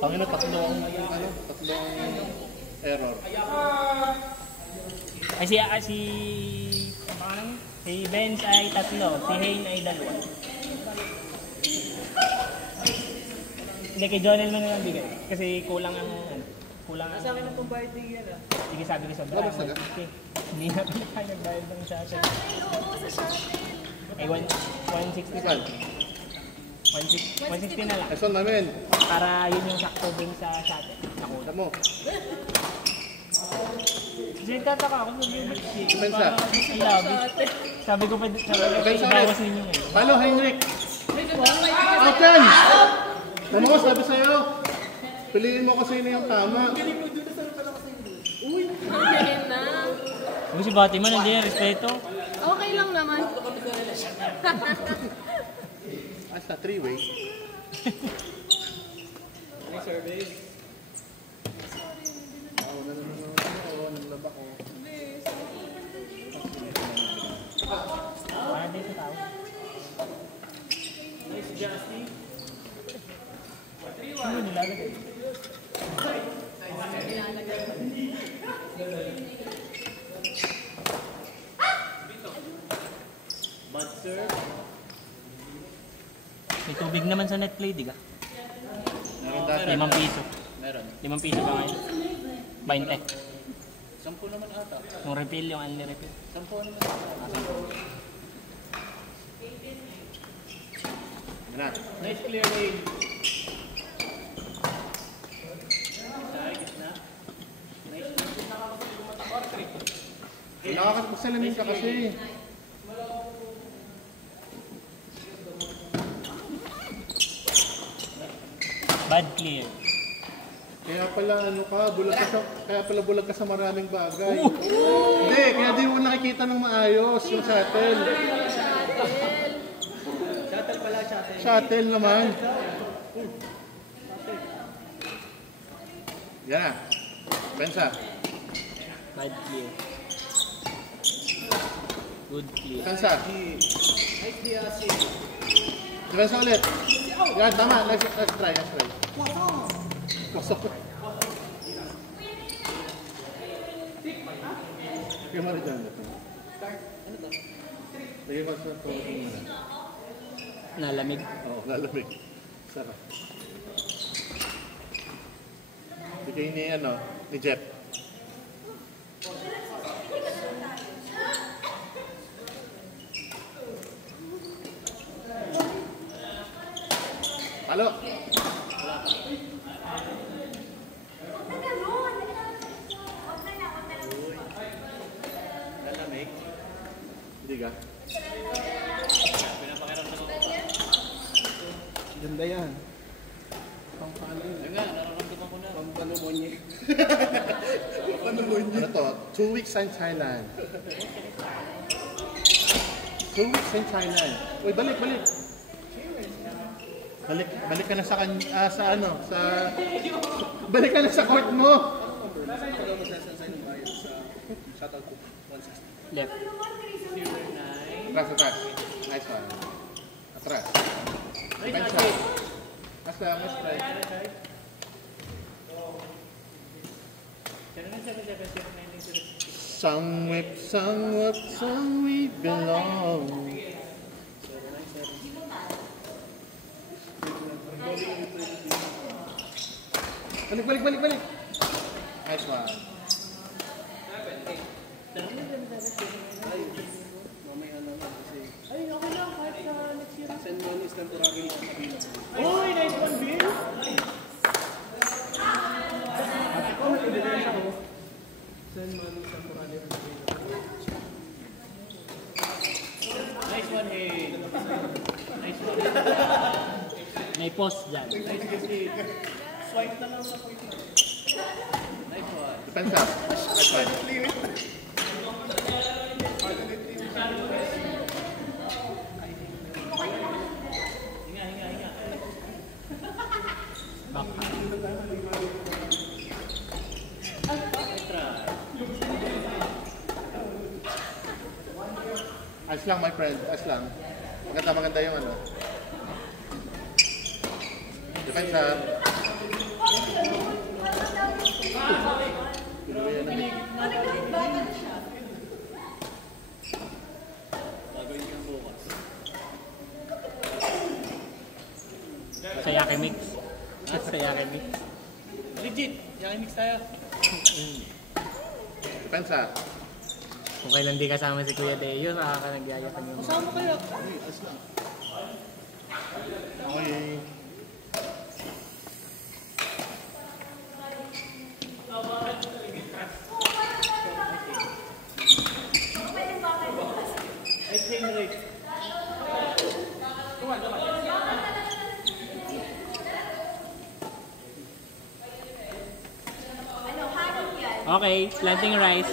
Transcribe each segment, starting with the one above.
Pangina, tatlo ang error. Ay si Benz ay 3, si Hayne ay 2. Hindi, kay Jonel man naman bigay. Kasi kulang ang Nasa akin ang pambayad din yan ah. Sige, sabi ko sa Brian. Okay. Hindi na tayo nagbayad ng shuttle. Oo, sa shuttle. Ay, 160 pa. 160 na lang. Eson namin. Para yun yung sakto din sa shuttle. Nakuha mo. Kasi tataka ako sa limit. Pensa. Sabi ko pa, ibawas ninyo ngayon. Paano, Heinrich? Open! Ano ko sabi sa'yo? Piliin mo kasi na yung tama. Uy, galing na. Uy, si Batman, hindi yan, respeto. Okay lang naman. Basta 3-way. May survey. Naglaba ko. Para din sa tao. Nice, Justy. Ano nilalagay? Bad sir. May tubig naman sa net play, di ka? Meron dati. 5 piso. Meron. 5 piso ba ngayon? 20. 10 naman ata. Yung refill, yung only refill. 10 naman ata. Yan na. Nice clear lane. Nakakasalamin ka kasi. Bad clear. Kaya pala bulag ka sa maraming bagay. Hindi, kaya di mo nakikita ng maayos yung shuttle. Shuttle pala, shuttle. Shuttle naman. Yan na. Pensa. Bad clear. Good clear. Pensa. Nice DRC. Pensa ulit. Yan, tama. Let's try. Pasok. Kaya mo rin dyan. Ano to? Lagyan ko sa ito. Nalamig. Oo, lalamig. Sarap. Bigay ni Jeff. Halo. Lalamig. Hindi ka? Ganda yan. Pampano. Ayun nga, nararamdaman ko na. Pampanumonye. Ano to? 2 weeks in Thailand. 2 weeks in Thailand. Uy, balik. Balik ka na sa balik ka na sa court mo. Left. Atras. Nice one. Atras. Defense. Mas try. Some we belong. Balik. Nice one. Mamaya na lang kasi. Ay, okay lang. Kahit sa next year. Send money is temporary lang sa bill. Uy, nice one, Bill! Send money is temporary lang sa bill. Nice one, hey. Nice one. May post dyan. Nice kasi. Swipe na lang sa point na. Nice one. Defense up. Nice one. Hinga. Ayos lang, my friend. Ayos lang. Maganda yung ano. Defense up. Sa Yaki Mix. Sa Yaki Mix. Legit. Yakimix tayo. Pensa. Kung kailan di kasama si Kuya Deo, saka ka nagyayakan yung... Kasama kayo. Okay. Ice cream rate. Okay, planting rice.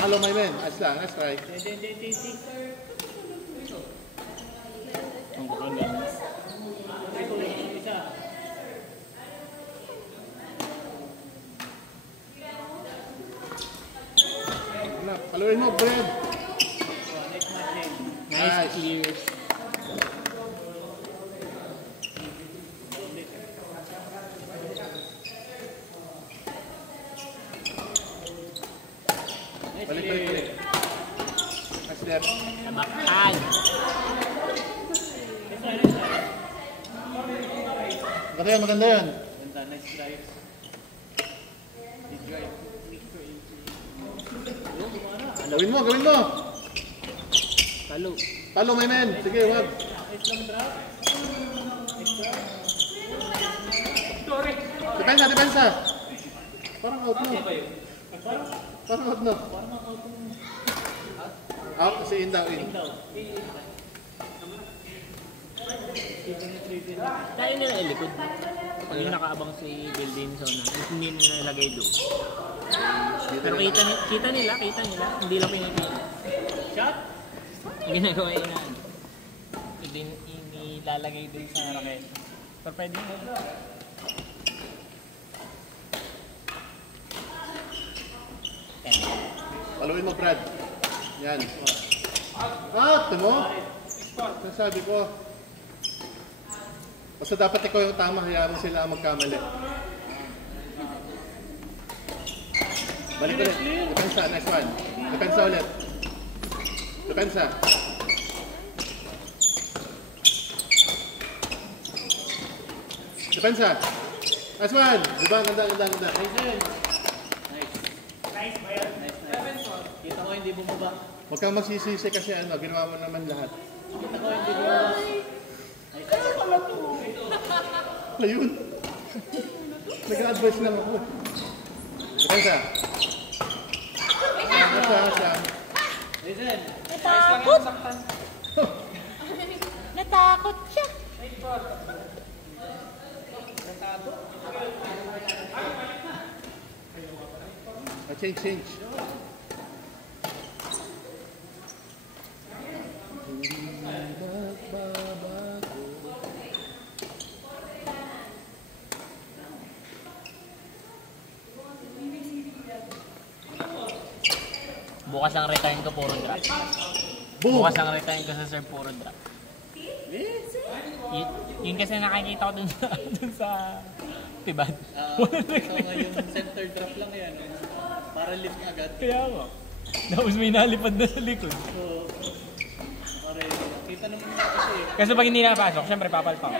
Hello, my man. Asla, let's try. Ang kukunin. Paluin mo, bread. Nice, clear. Balik. Next step. Tabakan. Maganda yan. Ganda, nice drive. Big drive. Gawin mo. Talo. Palo, my man. Sige, wag. Depensa. Parang out no. Parang out no. Out kasi in daw. Tayo nila ilikod. Pag yung nakaabang si Bildinson na, hindi nila nilagay doon. Pero kita nila. Hindi lang pinipili. Shot? Ang ginagawa yun na, inilalagay doon sa raket. Pero pwede mo. Paluin mo, Brad. Yan. Ito mo? Sabi ko. Basta dapat ikaw yung tama, hayaan mo sila ang magkamali. Balik ulit. Depensa, next one. Depensa ulit. Depensa. Depensa. Next one. Diba? Ganda. Nice. Nice ba yan? Nice. Kita ko hindi bumaba. Huwag kang magsisisi kasi ginawa mo naman lahat. Kita ko hindi bumaba. Ayun. Nag-advise lang ako. Depensa. Siya. Listen. Natakot! Natakot siya. Change. Bukas ang return ko, puro drop. Boom! Bukas ang return ko sa sir, puro drop. Yun kasi nakikita ko dun sa tibad. So ngayon, center drop lang yan. Para lift agad. Kaya mo. Tapos may nalipad na sa likod. So, pare, kita naman nga kasi. Kasi pag hindi napasok, syempre papalpak.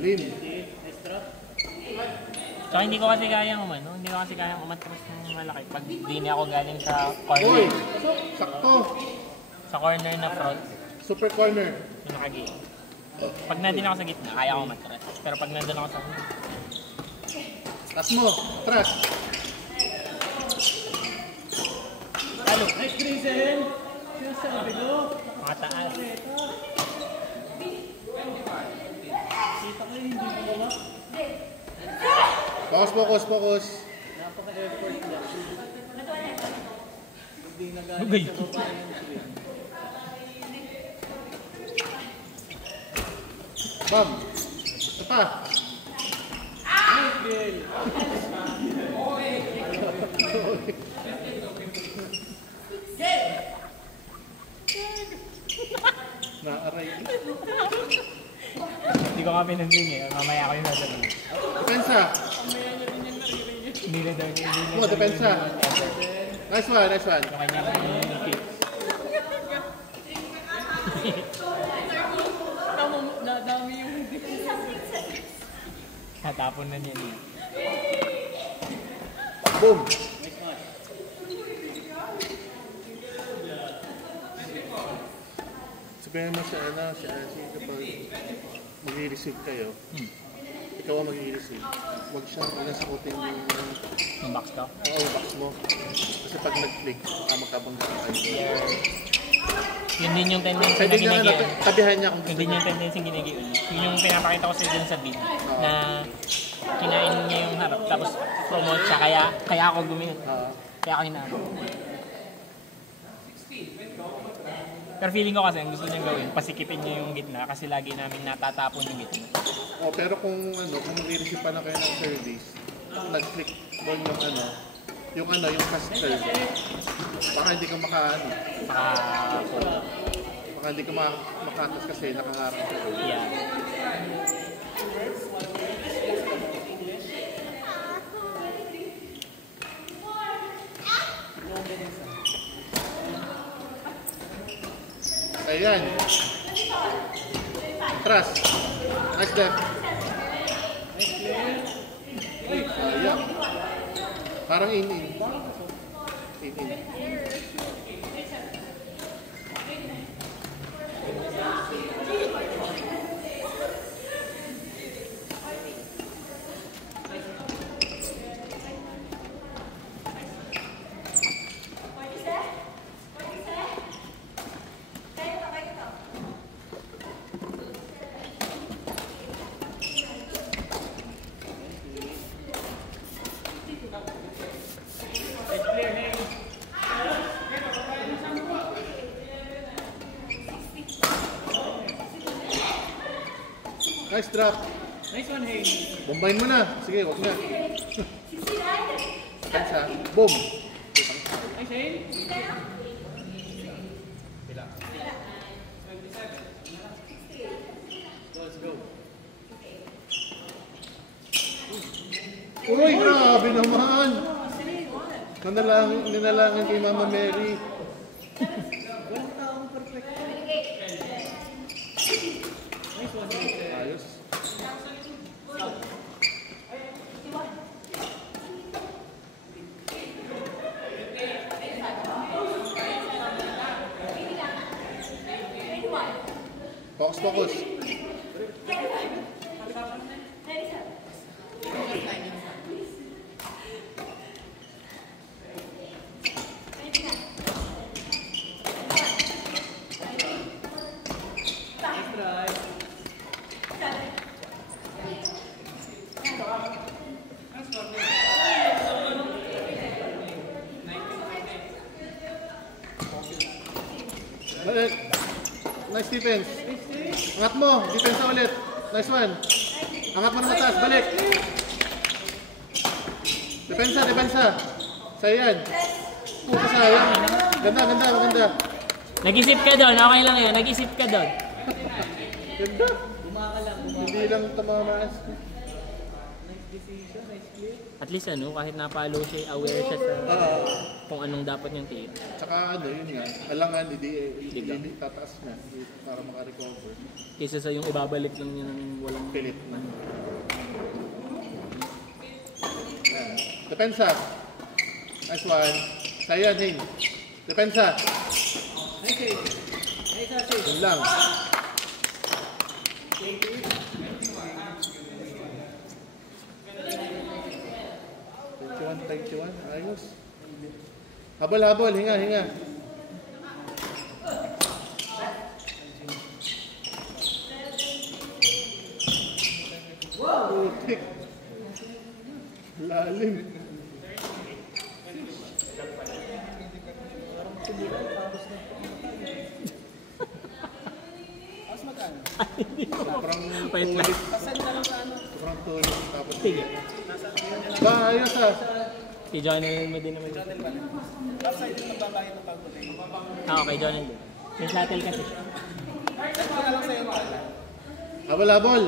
Lalim. Nice drop. So hindi ko kasi kayang umatras ng malaki. Pag di na ako galing sa Uy! corner. Sakto! Sa corner na front, Super corner. yung nakagay. Pag nandun ako sa gitna, kaya ako umatras. Pero pag nandun ako sa... Tas mo. Atras. Talo! Nice Grayson! Sinasabi ko. Makataas. Kita ko hindi bumaba. Focus. Napaka-effort lang. Hindi na Ugay. galing sa baba yung screen. Bam. Ito pa. Bill. Naaray. Hindi ko nga pinansin eh. Mamaya ako yung sasabihin. Depensa. Hindi na daw. Hindi na Oh, depensa. Nice one, nice one. yung kanyang kick. Nadami yung Natapon na niya niya. Boom. Sabihin mo siya, si kapag mag-i-receive kayo, ikaw ang mag-i-receive. Huwag siyang sakutin Yung box ka? box mo. Kasi pag nag-click, magkabang sa kayo. Yun din yung tendency Pwede na niya, ginagian. tabihan niya kung Yun gusto din niya. yung tendency yung ginagian. Yun yung pinapakita ko sa dun sa beat. Na kinain niya yung harap. Tapos promote siya. Kaya ako guminit. Kaya ako hinaano. Pero feeling ko kasi ang gusto niyang gawin, pasikipin niya yung gitna kasi lagi namin natatapon yung gitna. Pero kung mag-i-receive pa na kayo ng service, nag-click doon yung caster, baka hindi ka baka hindi ka makatas kasi nakangarap ka. Yeah. Ayan. Trust. Nice step. Uy, sayang. Parang in-in. In-in. Nice drop. Nice one, hey. Bombayin mo na. Sige, wag na. Kansa. Boom. Nice, hey. Let's go. Uy, grabe naman. Ninalangin kay Mama Mary. Walang taong perfect. Nice one, hey. Ayos. Focus, focus. Nice try. Balik. Nice defense. Angat mo. Defense ulit. Nice one. Angat mo na mataas. Balik. Depensa, depensa. Sayan. Puta sayang. Ganda, ganda, maganda. Nag-isip ka doon. Okay lang yan. Nag-isip ka doon. Ganda. Bumaka lang. Hindi lang tamamas. Nice decision, nice play. At least kahit napalo siya, aware siya sa kung anong dapat niyang tiin. Tsaka yun nga. Alangan, hindi tataas na. Para makarecover. Kaysa sa yung ibabalik lang niya ng walang Pilit na. Depensa. Nice one. Sayan, Hin. Depensa. Nice, hey. Nice, hey. Yun lang. Twenty-one. Ayos. Habol, habol. Hinga, hinga. Putik. Lalim. Tapos magkano? Sobrang Wait lang. tulit. Pasan ka lang sa ano. Sobrang tulog. Tapos, Sige. ba, ayos ah. Si Jonel mo din naman. Okay, Jonel din. May flattel kasi siya. Habol-habol.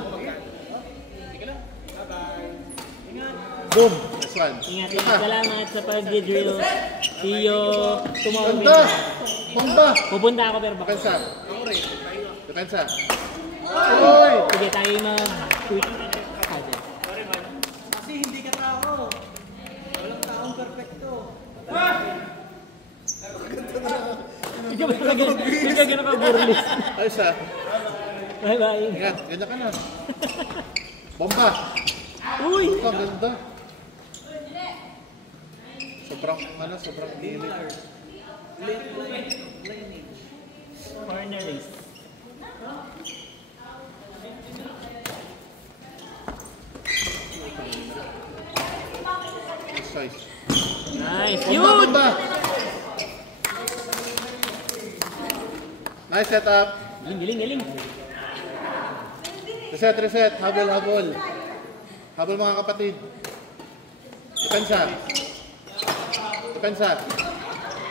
Boom. This one. Ingat, salamat sa pag-drill. See you tomorrow. Ganda. Bomba. Pupunta ako pero baka. Depensa. Depensa. Uy. Sige, tayo mag-quick. Kasi hindi ka tao. Walang taong perfecto. Hindi ka gano'n ka-burlis. Ayos ah. Bye-bye. Ingat. Ganyan ka na. Bomba. Uy! Ang ganda. Sobrang dilim. Corner race. Nice choice. Nice. Bomba, Yun! bomba. Nice setup. Galing. Reset. Habol. Habol mga kapatid. Depensa.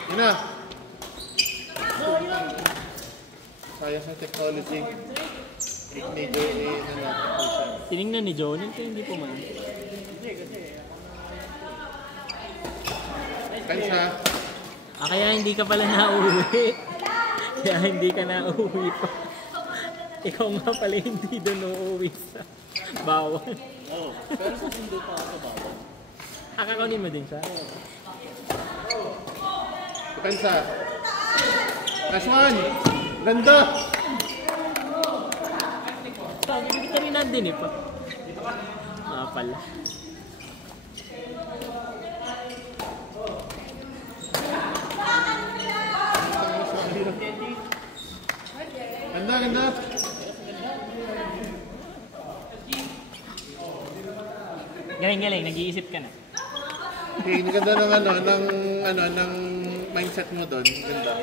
Yun na. Sayang sa technology. Ni Joey na natin. Tinignan ni Jonel kaya hindi pumain. Depensa. Kaya hindi ka pala nauwi. Kaya hindi ka nauwi pa. Ikaw nga pala hindi doon uuwi sa bawal. Oo. Pero sa sundo pa ako bawal. Kakaunin mo din siya. Depensa. Last one. Ganda. Sabi ko kita rin nandun eh pa. Pala. Ganda. Galing. Nag-iisip ka na. Okay, ganda ng mindset mo doon. Ganda.